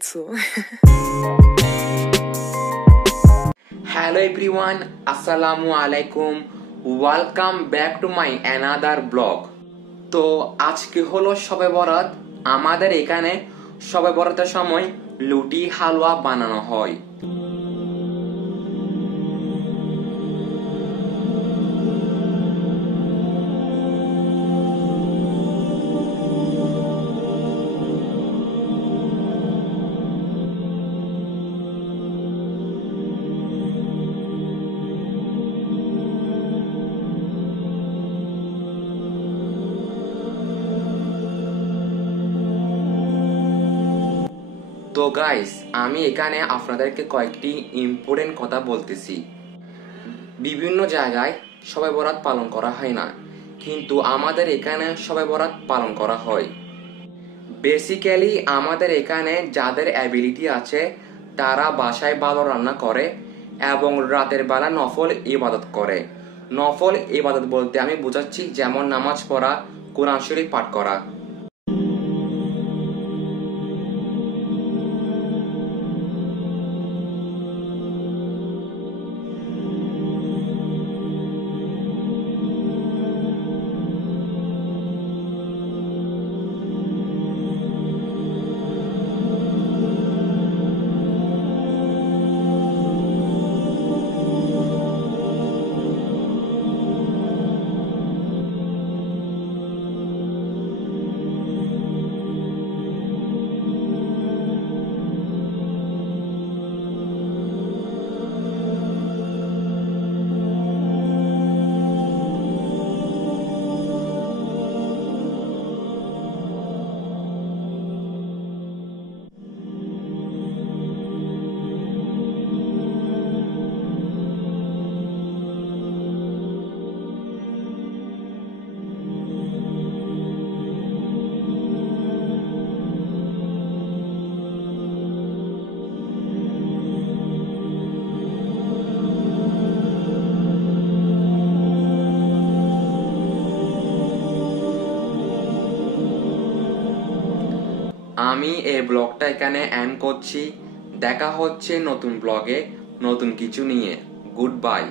zu. Hello everyone, Assalamu alaikum. Welcome back to my another blog. তো আজকে হলো শবে বরাত। আমাদের এখানে শবে বরাতের সময় লুটি হালুয়া বানানো হয়। তো গাইস, আমি এখানে আপনাদেরকে কয়েকটি ইম্পর্টেন্ট কথা বলতেছি। বিভিন্ন জায়গায় শবে বরাত পালন করা হয় না, কিন্তু আমাদের এখানে শবে বরাত পালন করা হয়। বেসিক্যালি আমাদের এখানে যাদের অ্যাবিলিটি আছে তারা বাসায় ভালো রান্না করে এবং রাতের বেলা নফল ইবাদত করে। নফল ইবাদত বলতে আমি বোঝাচ্ছি যেমন নামাজ পড়া, কোরআন শরীফ পাঠ করা। আমি এই ব্লগটা এখানে এন্ড করছি। দেখা হচ্ছে নতুন ব্লগে নতুন কিছু নিয়ে। Good bye.